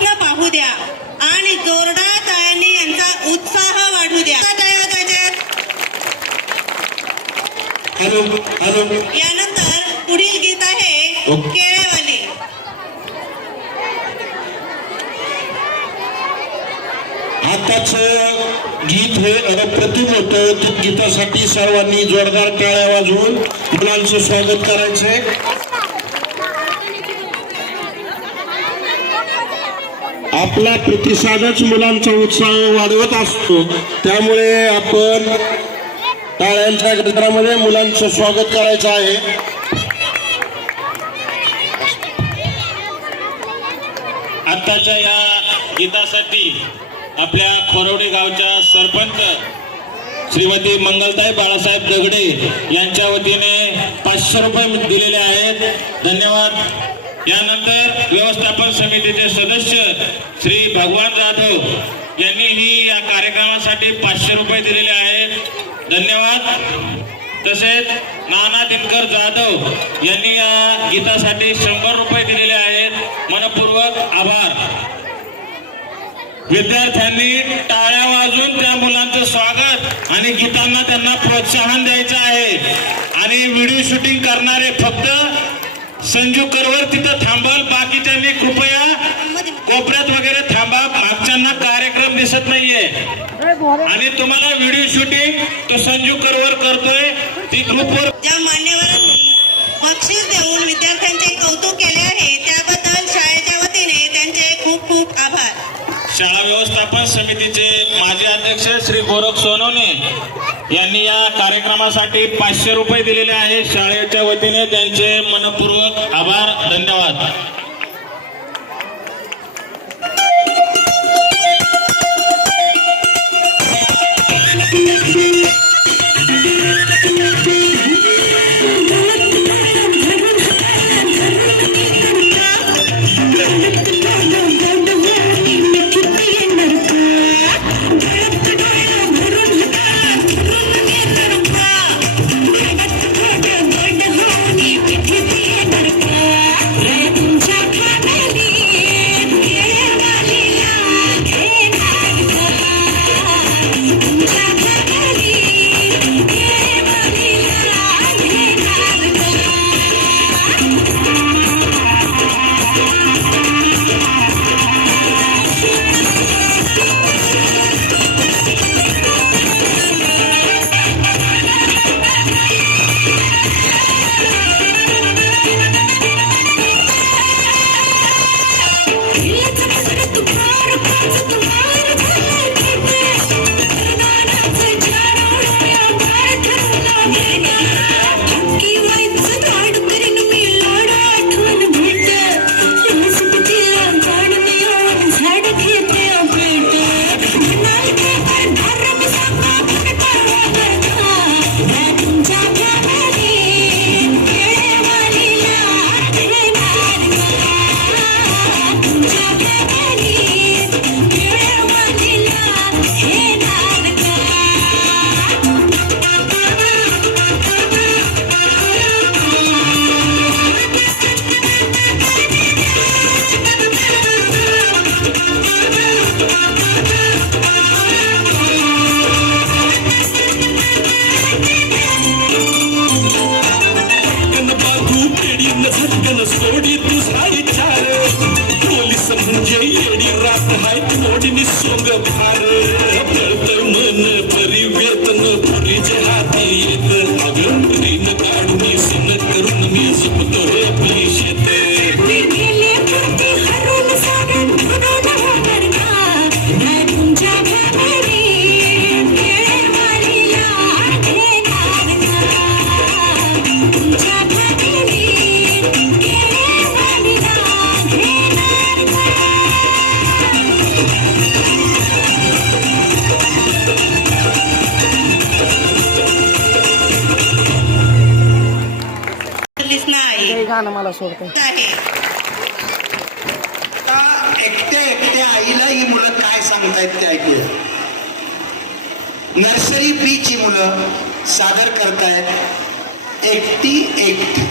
स्वप्न पाहू द्या आणि जोरदार टाळ्यांनी यांचा उत्साह वाढू द्या. यानंतर पुढील गीत आहे केळेवाली. आताच गीत हे अप्रतिम होतं. त्या गीतासाठी सर्वांनी जोरदार टाळ्या वाजवून मुलांचं स्वागत करायचंय. आपला प्रतिसादच मुलांचा उत्साह वाढवत असतो. त्यामुळे आपण टाळ्यांच्या गजरामध्ये मुलांचं स्वागत करायचं आहे. आताच्या या गीतासाठी आपल्या खोरवडे गावच्या सरपंच श्रीमती मंगलताई बाळासाहेब दगडे यांच्या वतीने 500 रुपये दिलेले आहेत. धन्यवाद. यानंतर व्यवस्थापन समितीचे सदस्य श्री भगवान जाधव यांनीही या कार्यक्रमासाठी 500 रुपये दिलेले आहेत. धन्यवाद. तसेच नाना दिनकर जाधव यांनी या गीतासाठी 100 रुपये दिलेले आहेत. मनपूर्वक आभार. विद्यार्थ्यांनी टाळ्या वाजवून त्या मुलांचं स्वागत आणि गीतांना त्यांना प्रोत्साहन द्यायचं आहे. आणि व्हिडिओ शूटिंग करणारे फक्त संजू करवर तिथं थांबाल. बाकीच्यांनी कृपया कोपऱ्यात वगैरे थांबा. मागच्यांना कार्यक्रम दिसत नाहीये. आणि तुम्हाला व्हिडिओ शूटिंग तो संजू करवर करतोय. ती ग्रुपवर ज्या मान्यवरांनी बक्षीस देऊन विद्यार्थ्यांचे कौतुक केले आहे त्याबद्दल शाळेच्या वतीने त्यांचे खूप खूप आभार. शाळा व्यवस्थापन समितीचे माजी अध्यक्ष श्री गोरख सोनवणे यांनी या कार्यक्रमासाठी 500 रुपये दिलेले आहेत. शाळेच्या वतीने त्यांचे मनपूर्वक आभार. धन्यवाद. मला सोडते. एकट्या एकट्या आईला ही मुलं काय सांगतायत ते ऐकूया. नर्सरी बी ची मुलं सादर करतायत एकटी एकटी.